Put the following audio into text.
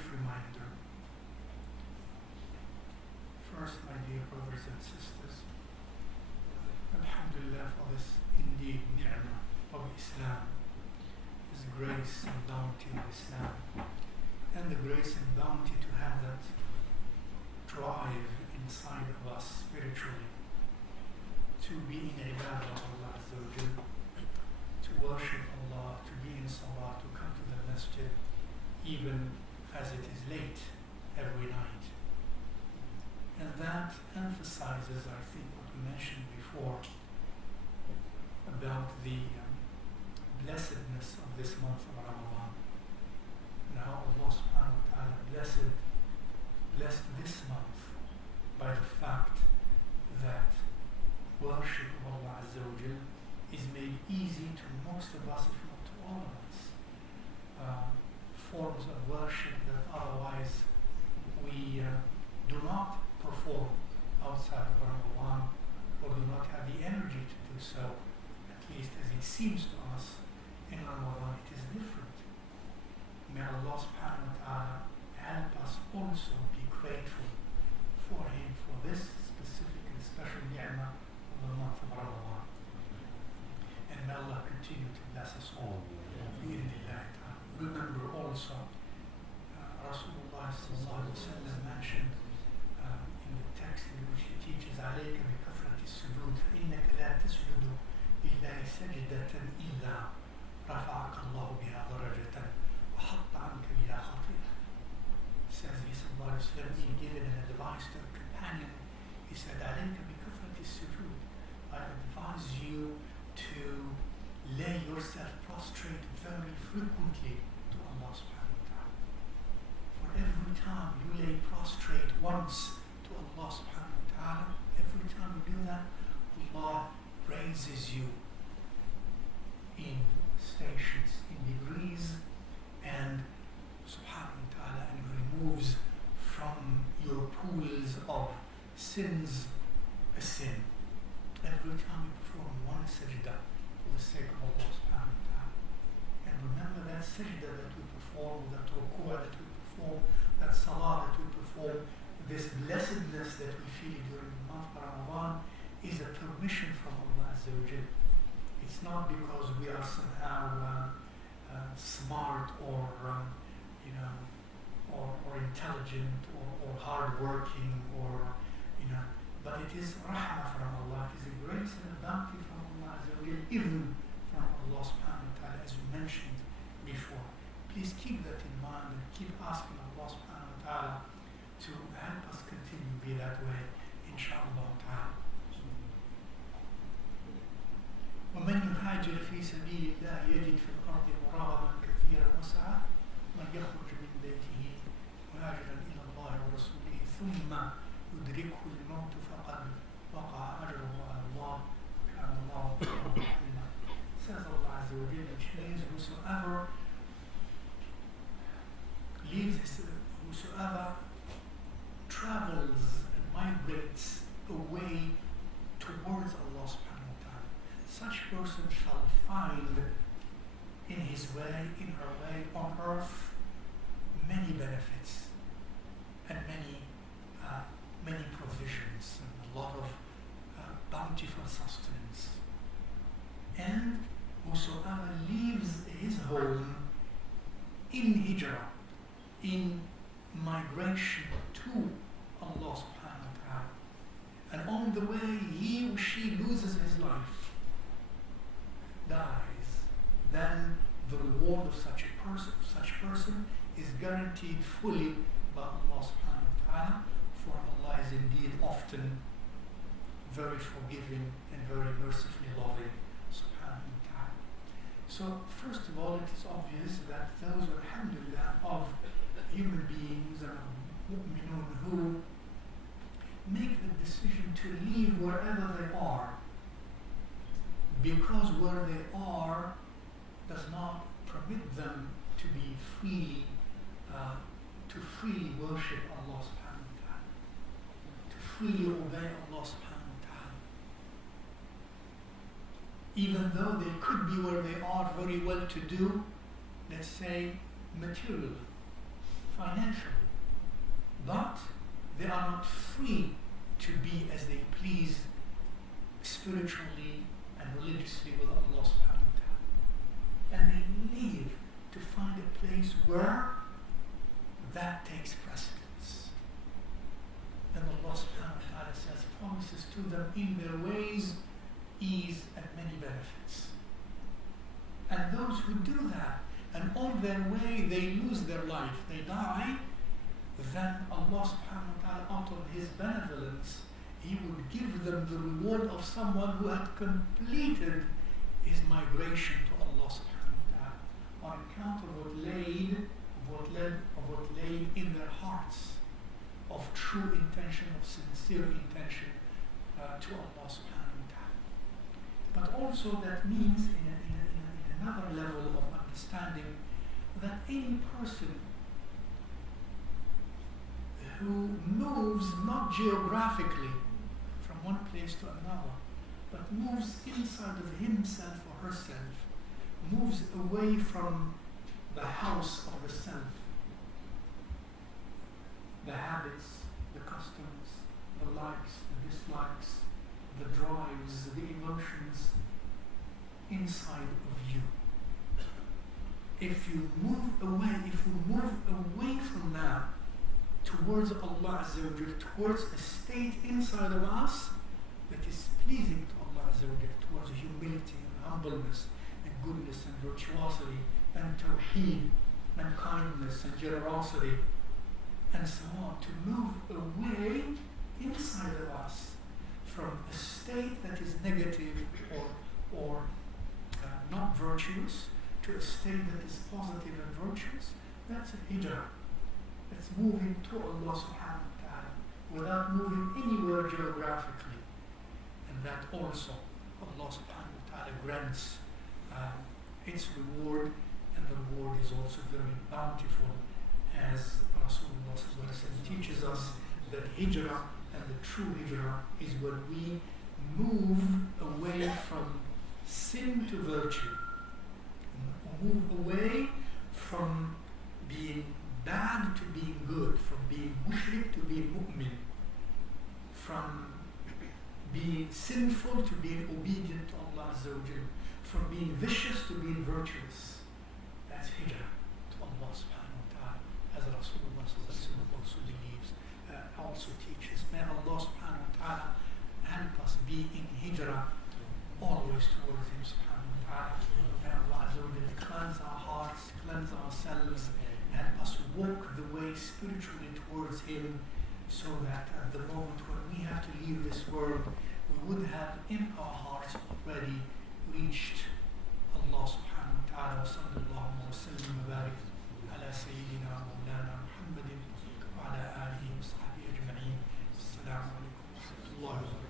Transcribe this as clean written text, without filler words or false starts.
brief reminder. First, my dear brothers and sisters, Alhamdulillah for this indeed ni'mah of Islam, this grace and bounty of Islam, and the grace and bounty to have that drive inside of us spiritually to be in ibadah of Allah Azza wa Jal, to worship Allah, to be in salah, to come to the masjid even as it is late every night. And that emphasizes, I think, what we mentioned before about the blessedness of this month of Ramadan. Now Allah subhanahu wa ta'ala blessed this month by the fact that worship of Allah Azza wa Jal is made easy to most of us, if not to all of us. Forms of worship that otherwise we do not perform outside of Ramadan, or do not have the energy to do so, at least as it seems to us. In Ramadan it is different. May Allah subhanahu wa ta'ala help us also be grateful for Him for this specific and special ni'mah of the month of Ramadan. And may Allah continue to bless us all. Remember also, Rasulullah sallallahu alaihi wasallam mentioned in the text in which he teaches, عليك بكثرة السجود فإنك لا تسجد لله سجدة إلا رفعك الله بها درجة وحط عنك بها خطيئة. Says he sallallahu alaihi wasallam, being given an advice to a companion, he said, عليك بكثرة السجود. I advise you to lay yourself prostrate very frequently to Allah subhanahu wa ta'ala. For every time you lay prostrate once to Allah subhanahu wa ta'ala, every time you do that, Allah raises you in stations, in degrees, and subhanahu wa ta'ala, and removes from your pools of sins a sin. Every time you perform one sajda for the sake of Allah subhanahu wa ta'ala. And remember that sajda that we perform, that ruku'ah that we perform, that salah that we perform, this blessedness that we feel during the month of Ramadan is a permission from Allah Azza wa Jal. It's not because we are somehow smart or intelligent or hardworking but it is rahmah from Allah. It is a grace and a bounty from Allah Azza wa Jal, even from Allah subhanahu wa ta'ala, as we mentioned before. Please keep that in mind and keep asking Allah subhanahu wa ta'ala to help us continue to be that way, inshallah ta'ala. ومن يهاجر في سبيل الله يجد في الأرض مراغما كثيرا وسعة من يخرج من بيته مهاجرا إلى الله ورسوله ثم يدركه الموت فقد وقع أجره على الله كان الله غفورا رحيما. Says Allah Azza wa Jalla, which means whosoever travels and migrates away towards Allah subhanahu wa ta'ala, such person shall find in his way, in her way on earth, many benefits and many provisions and a lot of bountiful sustenance. And whosoever leaves his home in hijrah, in migration to Allah subhanahu wa ta'ala, and on the way he or she loses his life, dies, then the reward of such person is guaranteed fully by Allah subhanahu wa ta'ala, for Allah is indeed often very forgiving and very mercifully loving subhanahu wa ta'ala. So first of all, it is obvious that those, alhamdulillah, of human beings and mu'minun who make the decision to leave wherever they are, because where they are does not permit them to be free, to freely worship Allah subhanahu wa ta'ala, to freely obey Allah subhanahu wa ta'ala. Even though they could be where they are very well to do, let's say materially, financially, but they are not free to be as they please spiritually and religiously with Allah subhanahu wa ta'ala. And they need to find a place where that takes precedence. And Allah subhanahu wa ta'ala says, promises to them in their ways, ease and many benefits. And those who do that, and on their way they lose their life, they die, then Allah subhanahu wa ta'ala, out of His benevolence, He would give them the reward of someone who had completed his migration to Allah subhanahu wa ta'ala on account of what laid in their hearts of true intention, of sincere intention to Allah subhanahu wa ta'ala. But also that means in another level of understanding that any person who moves not geographically from one place to another, but moves inside of himself or herself, moves away from the house of the self, the habits, the customs, the likes, the dislikes, the drives, the emotions inside of you. If we move away from that towards Allah Azza wa Jalla, towards a state inside of us that is pleasing to Allah Azza wa Jalla, towards humility and humbleness and goodness and virtuosity and tawheed and kindness and generosity and so on, to move away inside of us from a state that is negative or not virtuous to a state that is positive and virtuous, that's a hijrah. It's moving to Allah subhanahu wa ta'ala without moving anywhere geographically. And that also Allah subhanahu wa ta'ala grants its reward, and the reward is also very bountiful, as Rasulullah sallallahu alaihi wasallam teaches us that hijrah, and the true hijrah, is when we move away from sin to virtue, move away from being bad to being good, from being mushrik to being mu'min, from being sinful to being obedient to Allah Azza wa Jalla, from being vicious to being virtuous. That's hijrah to Allah subhanahu wa ta'ala, as Rasulullah also believes, also teaches. May Allah subhanahu wa ta'ala help us be in hijrah always towards Him subhanahu wa ta'ala. May Allah Azza wa Jalla cleanse our hearts, cleanse ourselves, help us walk the way spiritually towards Him, so that at the moment when we have to leave this world, we would have in our hearts already reached Allah subhanahu wa ta'ala. Sallallahu wa sallam wa barik ala Sayyidina Mawlana Muhammadin wa ala alihi wa sahbihi ajma'in. Assalamu alaikum wa rahmatullahi wa barakatuh.